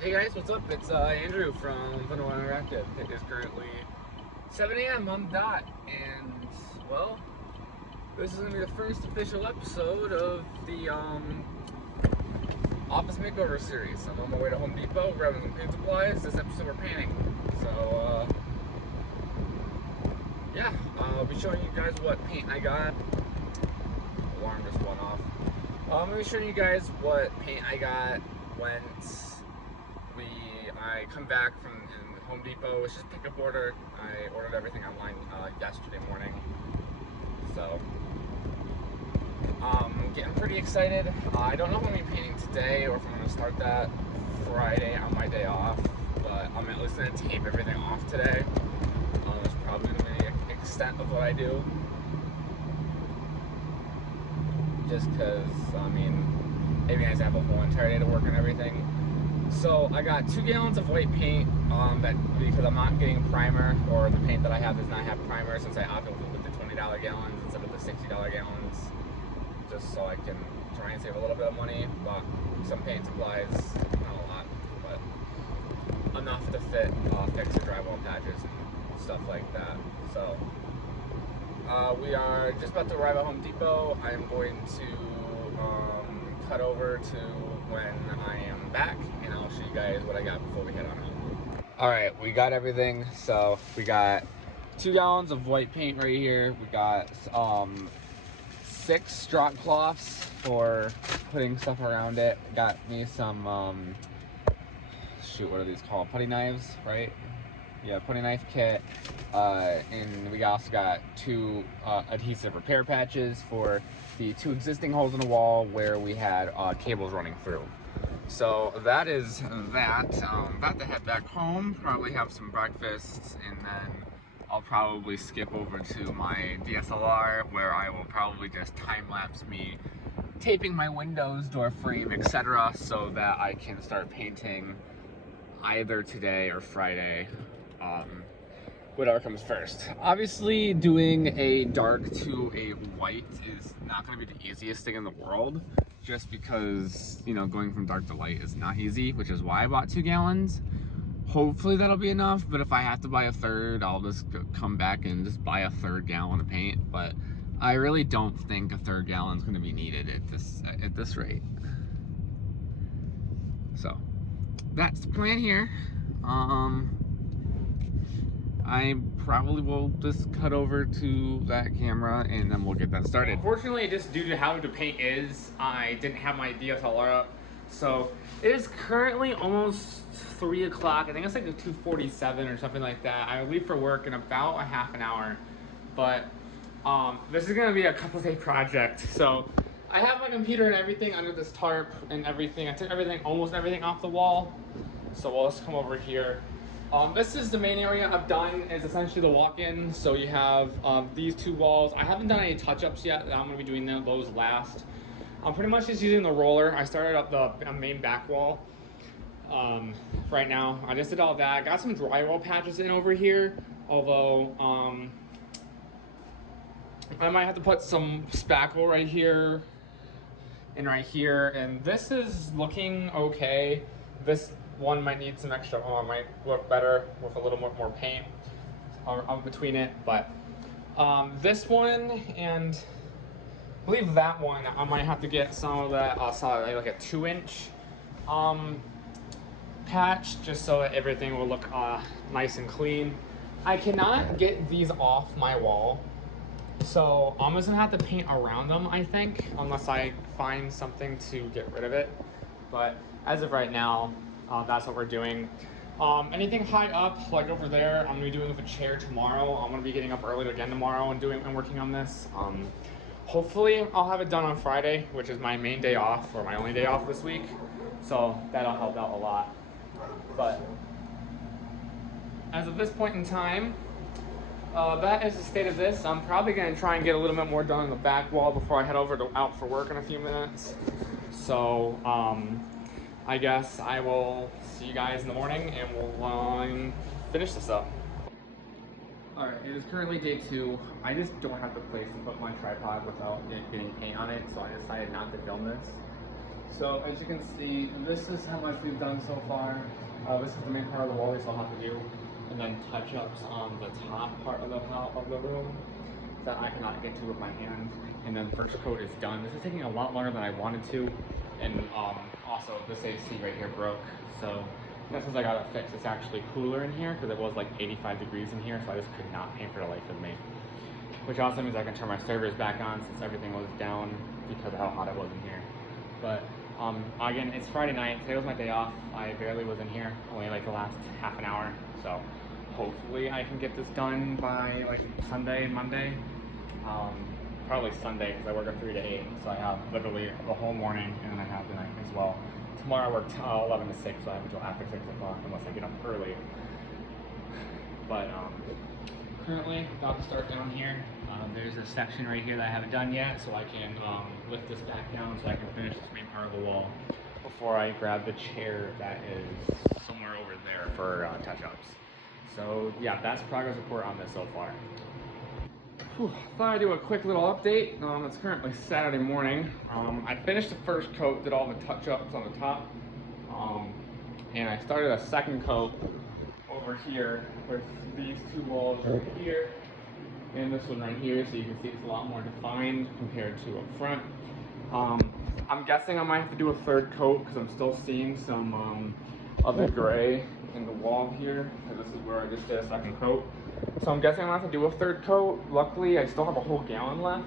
Hey guys, what's up? It's Andrew from Makeover Ep2. It is currently 7 a.m. on the dot, and well, this is gonna be the first official episode of the office makeover series. I'm on my way to Home Depot, grabbing some paint supplies. This episode we're painting, so yeah, I'll be showing you guys what paint I got. Alarm just went off. I'm gonna be showing you guys what paint I got when I come back from Home Depot. It's just pickup order. I ordered everything online yesterday morning, so getting pretty excited. I don't know if I'm gonna be painting today or if I'm gonna start that Friday on my day off, but I'm at least gonna tape everything off today. It's probably gonna be the extent of what I do, just because I mean, maybe I just have a whole entire day to work on everything. So I got 2 gallons of white paint because I'm not getting primer, or the paint that I have does not have primer, since I opted with the $20 gallons instead of the $60 gallons, just so I can try and save a little bit of money. But some paint supplies, not a lot, but enough to fix the drywall patches and stuff like that. So we are just about to arrive at Home Depot. I'm going to cut over to when I am back, and I'll show you guys what I got before we head on home. All right, we got everything. So we got 2 gallons of white paint right here. We got 6 drop cloths for putting stuff around it. Got me some shoot, what are these called? Putty knives, right? Yeah, putty knife kit. And we also got 2 adhesive repair patches for the 2 existing holes in the wall where we had cables running through. So that is that. About to head back home, probably have some breakfast, and then I'll probably skip over to my DSLR, where I will probably just time-lapse me taping my windows, door frame, etc., so that I can start painting either today or Friday. Whatever comes first. Obviously, doing a dark to a white is not going to be the easiest thing in the world, just because, you know, going from dark to light is not easy, which is why I bought 2 gallons. Hopefully that'll be enough, but if I have to buy a third, I'll just come back and just buy a 3rd gallon of paint. But I really don't think a 3rd gallon is going to be needed at this rate. So that's the plan here. I probably will just cut over to that camera and then we'll get that started. Unfortunately, just due to how the paint is, I didn't have my DSLR up. So it is currently almost 3 o'clock. I think it's like 2:47 or something like that. I leave for work in about a half an hour. But this is gonna be a couple day project. So I have my computer and everything under this tarp and everything. I took almost everything off the wall. So we'll just come over here. This is the main area I've done, is essentially the walk-in. So you have these 2 walls. I haven't done any touch-ups yet. I'm gonna be doing those last. I'm pretty much just using the roller. I started up the main back wall right now. I just did all that. I got some drywall patches in over here, although I might have to put some spackle right here and right here. And this is looking okay. This one might need some extra, might look better with a little more paint between it, but this one and I believe that one, I might have to get some of that solid, like a 2-inch patch, just so that everything will look nice and clean. I cannot get these off my wall, so I'm just gonna have to paint around them, I think, unless I find something to get rid of it. But as of right now, that's what we're doing. Anything high up, like over there, I'm gonna be doing with a chair tomorrow. I'm gonna be getting up early again tomorrow and working on this. Hopefully I'll have it done on Friday, which is my main day off, or my only day off this week. So that'll help out a lot. But as of this point in time, that is the state of this. I'm probably gonna try and get a little bit more done on the back wall before I head out for work in a few minutes. So I guess I will see you guys in the morning and we'll finish this up. Alright, it is currently day 2. I just don't have the place to put my tripod without it getting paint on it, so I decided not to film this. So as you can see, this is how much we've done so far. This is the main part of the wall we still have to do, and then touch-ups on the top part of the room that I cannot get to with my hands. And then first coat is done. This is taking a lot longer than I wanted to, and also this AC right here broke, so that's because I got it fixed. It's actually cooler in here because it was like 85 degrees in here, so I just could not paint for the life of me. Which also means I can turn my servers back on since everything was down because of how hot it was in here. But again, it's Friday night. Today was my day off. I barely was in here, only like the last half an hour. So hopefully I can get this done by like Sunday, Monday. Probably Sunday because I work at 3 to 8. So I have literally the whole morning and then I have the night as well. Tomorrow I work 11 to 6, so I have until after 6 o'clock unless I get up early. But currently about to start down here. There's a section right here that I haven't done yet, so I can lift this back down so I can finish this main part of the wall before I grab the chair that is somewhere over there for touch-ups. So yeah, that's progress report on this so far. Thought I'd do a quick little update. It's currently Saturday morning. I finished the first coat, did all the touch-ups on the top, and I started a second coat over here with these two walls right here and this one right here, so you can see it's a lot more defined compared to up front. I'm guessing I might have to do a third coat because I'm still seeing some of the gray in the wall here. This is where I just did a second coat. So I'm guessing I'm gonna have to do a third coat. Luckily, I still have a whole gallon left.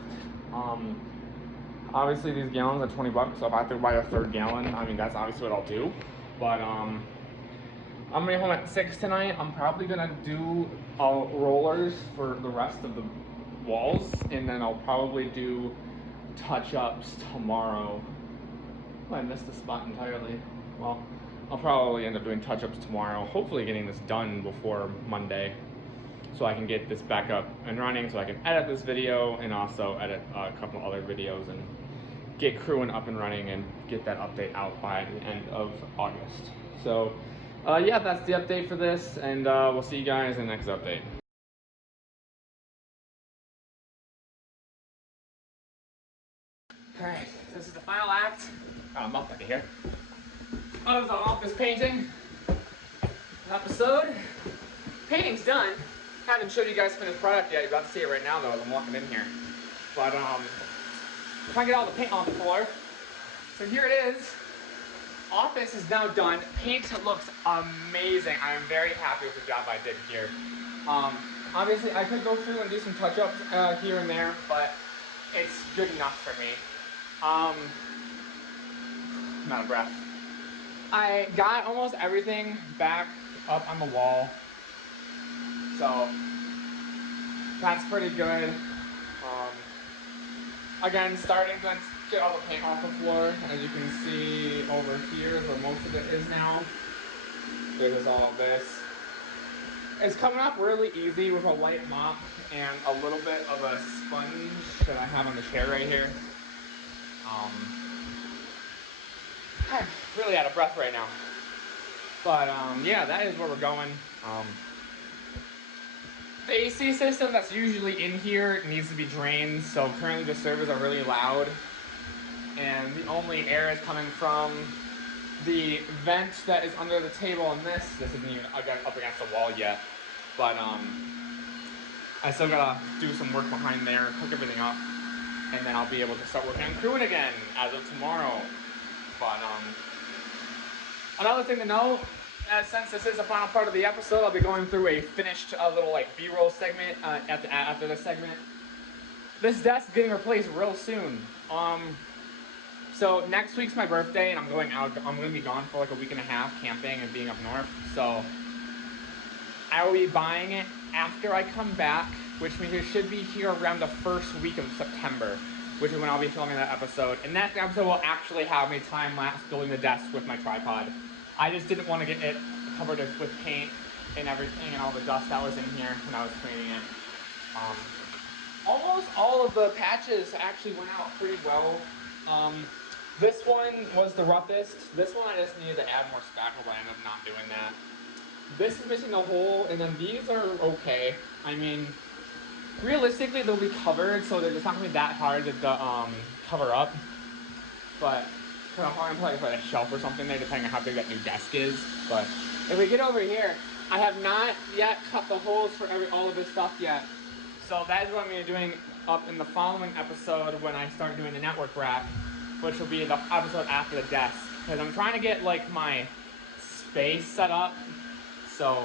Obviously these gallons are 20 bucks, so if I have to buy a third gallon, I mean, that's obviously what I'll do. But I'm gonna be home at 6 tonight. I'm probably gonna do rollers for the rest of the walls, and then I'll probably do touch-ups tomorrow. I missed the spot entirely. Well, I'll probably end up doing touch-ups tomorrow, hopefully getting this done before Monday, so I can get this back up and running, so I can edit this video and also edit a couple other videos and get crewing up and running and get that update out by the end of August. So yeah, that's the update for this, and we'll see you guys in the next update. Alright, this is the final act. I'm up here. Of the office painting episode. Painting's done. Haven't showed you guys finished product yet. You're about to see it right now though as I'm walking in here. But trying to get all the paint on the floor. So here it is. Office is now done. Paint looks amazing. I am very happy with the job I did here. Obviously I could go through and do some touch-ups here and there, but it's good enough for me. I'm out of breath. I got almost everything back up on the wall, so that's pretty good. Again, starting to get all the paint off the floor. As you can see over here is where most of it is now. There's all of this. It's coming up really easy with a light mop and a little bit of a sponge that I have on the chair right here. I'm really out of breath right now. But yeah, that is where we're going. The AC system that's usually in here needs to be drained, so currently the servers are really loud. And the only air is coming from the vent that is under the table, and this isn't even up against the wall yet. But I still gotta do some work behind there, hook everything up, and then I'll be able to start working on crewing again as of tomorrow. But another thing to note, since this is the final part of the episode, I'll be going through a finished little like B-roll segment after this segment. This desk is getting replaced real soon. So next week's my birthday, and I'm going to be gone for like a week and a half camping and being up north. So I will be buying it after I come back, which means it should be here around the first week of September, which is when I'll be filming that episode. And that episode will actually have me time-lapse building the desk with my tripod. I just didn't want to get it covered with paint and everything and all the dust that was in here when I was cleaning it. Almost all of the patches actually went out pretty well. This one was the roughest. This one I just needed to add more spackle, but I ended up not doing that. This is missing the hole, and then these are okay. I mean, realistically they'll be covered, so they're just not going to be that hard to cover up. But because I'm probably gonna put a shelf or something there, depending on how big that new desk is. But if we get over here, I have not yet cut the holes for all of this stuff yet. So that is what I'm gonna be doing up in the following episode when I start doing the network rack, which will be the episode after the desk. Because I'm trying to get like my space set up, so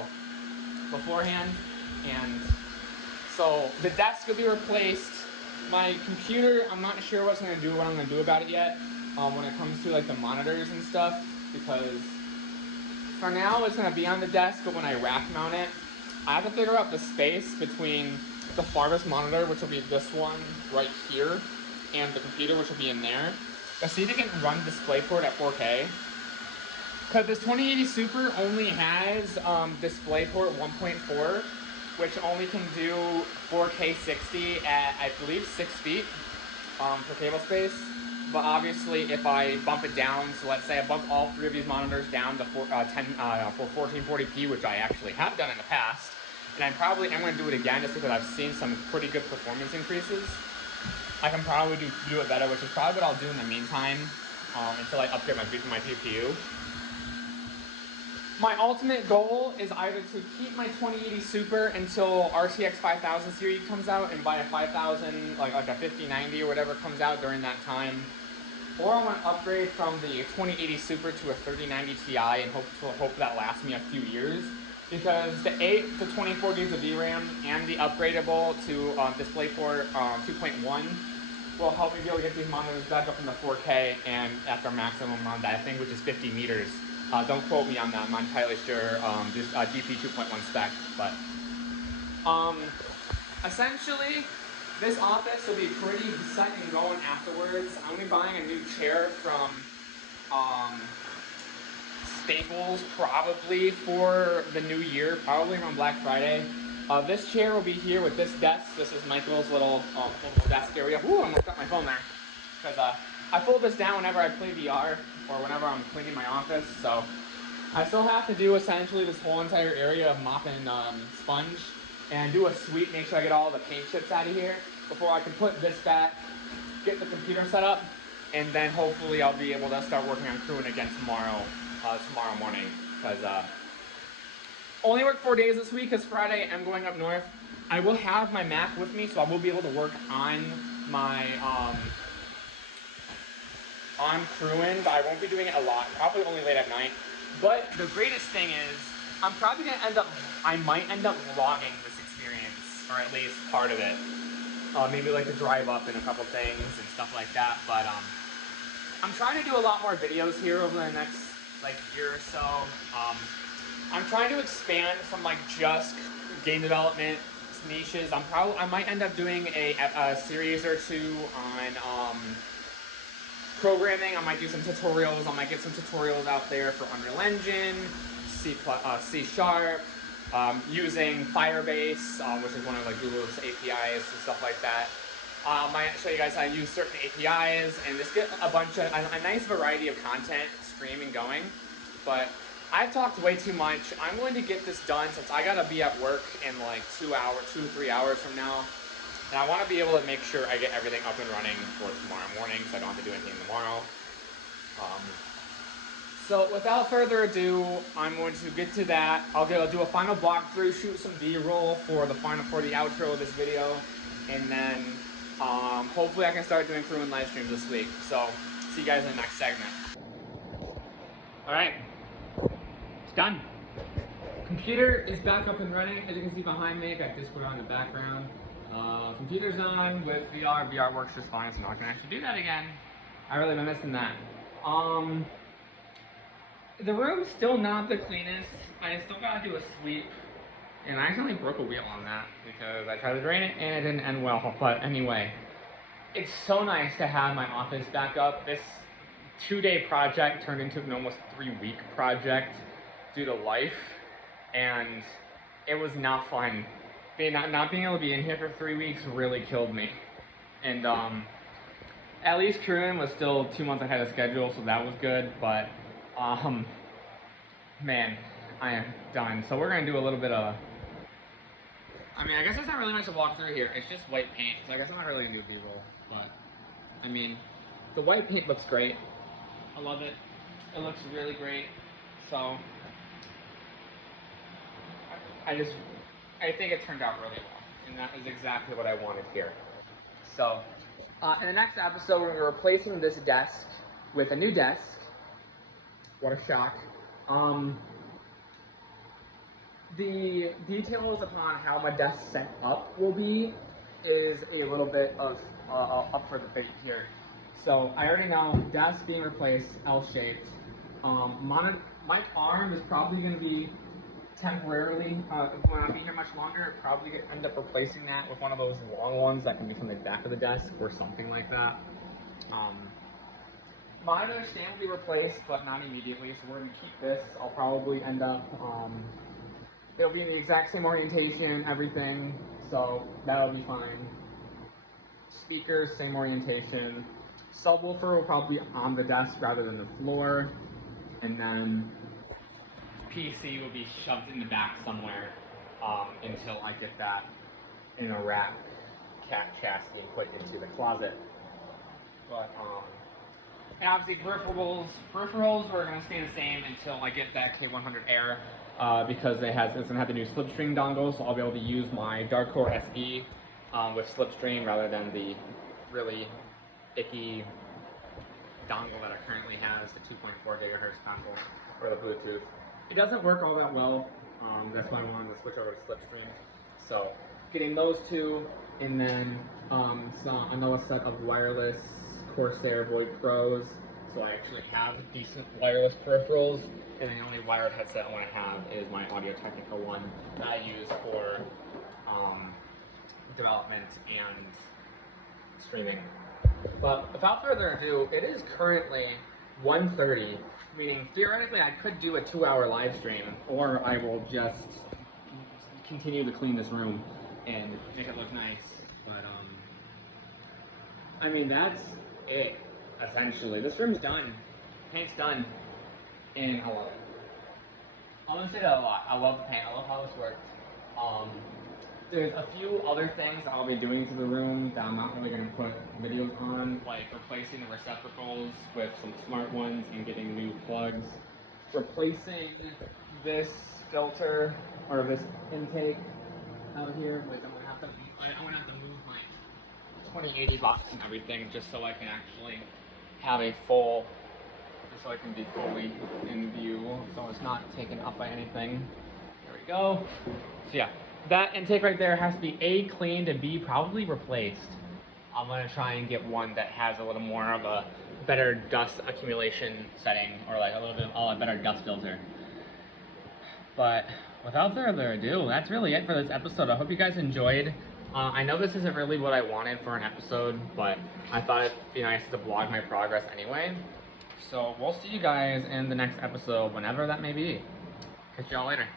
beforehand, and so the desk will be replaced. My computer, I'm not sure what I'm gonna do about it yet. When it comes to like the monitors and stuff, because for now it's gonna be on the desk, but when I rack mount it, I have to figure out the space between the farthest monitor, which will be this one right here, and the computer, which will be in there. Let's see if it can run DisplayPort at 4K. Because this 2080 Super only has DisplayPort 1.4, which only can do 4K 60 at, I believe, 6 feet for cable space. But obviously, if I bump it down, so let's say I bump all three of these monitors down to for 1440p, which I actually have done in the past, and I probably am going to do it again just because I've seen some pretty good performance increases. I can probably do it better, which is probably what I'll do in the meantime until I upgrade my GPU. My ultimate goal is either to keep my 2080 Super until RTX 5000 series comes out and buy a 5000, like a 5090 or whatever comes out during that time, or I want to upgrade from the 2080 Super to a 3090 Ti and hope that lasts me a few years. Because the 8 to 24 gigs of VRAM and the upgradable to DisplayPort 2.1 will help me be able to get these monitors back up into 4K and at their maximum on that thing, which is 50 meters. Don't quote me on that. I'm not entirely sure this DP 2.1 spec, but essentially, this office will be pretty set and going afterwards. I'm gonna be buying a new chair from Staples probably for the new year, probably around Black Friday. This chair will be here with this desk. This is Michael's little desk area. Ooh, I almost got my phone there. Because I fold this down whenever I play VR or whenever I'm cleaning my office. So I still have to do essentially this whole entire area of mop and sponge and do a sweep, make sure I get all the paint chips out of here before I can put this back, get the computer set up, and then hopefully I'll be able to start working on crewing again tomorrow morning. Because only work 4 days this week because Friday I'm going up north. I will have my Mac with me, so I will be able to work on my on crewing, but I won't be doing it a lot, probably only late at night. But the greatest thing is, I might end up vlogging this experience, or at least part of it. Maybe like to drive up in a couple things and stuff like that, but I'm trying to do a lot more videos here over the next like year or so. I'm trying to expand from like just game development niches. I might end up doing a series or two on programming. I might do some tutorials. I might get some tutorials out there for Unreal Engine, C Sharp, using Firebase, which is one of like Google's APIs and stuff like that. I might show you guys how to use certain APIs and just get a nice variety of content streaming going. But I've talked way too much. I'm going to get this done since I gotta be at work in like 2 to 3 hours from now. And I want to be able to make sure I get everything up and running for tomorrow morning so I don't have to do anything tomorrow. So without further ado, I'm going to get to that. I'll do a final walkthrough, shoot some B-roll for the outro of this video, and then hopefully I can start doing crewing live streams this week. So see you guys in the next segment. All right, it's done. Computer is back up and running. As you can see behind me, I got Discord on in the background. Computer's on with VR. VR works just fine, so now I can actually do that again. I really been missing that. The room's still not the cleanest. I still gotta do a sweep. And I accidentally broke a wheel on that because I tried to drain it and it didn't end well. But anyway, it's so nice to have my office back up. This 2-day project turned into an almost 3-week project due to life. And it was not fun. Not being able to be in here for 3 weeks really killed me. And at least crewing was still 2 months ahead of schedule, so that was good. But man, I am done. So we're gonna do a little bit of. I mean, I guess there's not really much to walk through here. It's just white paint, so I guess I'm not really gonna do B-roll. But I mean, the white paint looks great. I love it. It looks really great. So I think it turned out really well, and that is exactly what I wanted here. So in the next episode, we're replacing this desk with a new desk. What a shock. The details upon how my desk set up will be is a little bit of up for debate here. So I already know desk being replaced, L-shaped. My arm is probably going to be temporarily, when I'll be here much longer, probably going to end up replacing that with one of those long ones that can be from the back of the desk or something like that. Monitor stand will be replaced, but not immediately, so we're going to keep this. I'll probably end up, it'll be in the exact same orientation, everything, so that'll be fine. Speakers, same orientation. Subwoofer will probably be on the desk rather than the floor, and then PC will be shoved in the back somewhere until I get that in a rack chassis and put into the closet. But and obviously peripherals are going to stay the same until I get that K100 Air because it's going to have the new slipstream dongle, so I'll be able to use my Dark Core SE with slipstream rather than the really icky dongle that it currently has, the 2.4 gigahertz dongle or the Bluetooth. It doesn't work all that well. That's why I wanted to switch over to slipstream. So getting those two, and then another set of wireless Corsair Void Pros. So I actually have decent wireless peripherals, and the only wired headset I want to have is my Audio-Technica one that I use for development and streaming. But without further ado, it is currently 1:30, meaning theoretically I could do a 2-hour live stream, or I will just continue to clean this room and make it look nice. But I mean, that's it, essentially. This room's done. Paint's done. And I love it. I'm gonna say that a lot. I love the paint. I love how this worked. There's a few other things I'll be doing to the room that I'm not really gonna put videos on, like replacing the receptacles with some smart ones and getting new plugs. Replacing this filter, or this intake out here, which I'm gonna have to move my 2080 box and everything just so I can actually have just so I can be fully in view, so it's not taken up by anything. There we go. So yeah, that intake right there has to be A, cleaned, and B, probably replaced. I'm gonna try and get one that has a little more of a better dust accumulation setting, or like a little bit of a better dust filter. But without further ado, that's really it for this episode. I hope you guys enjoyed. I know this isn't really what I wanted for an episode, but I thought it'd be nice to vlog my progress anyway. So we'll see you guys in the next episode, whenever that may be. Catch y'all later.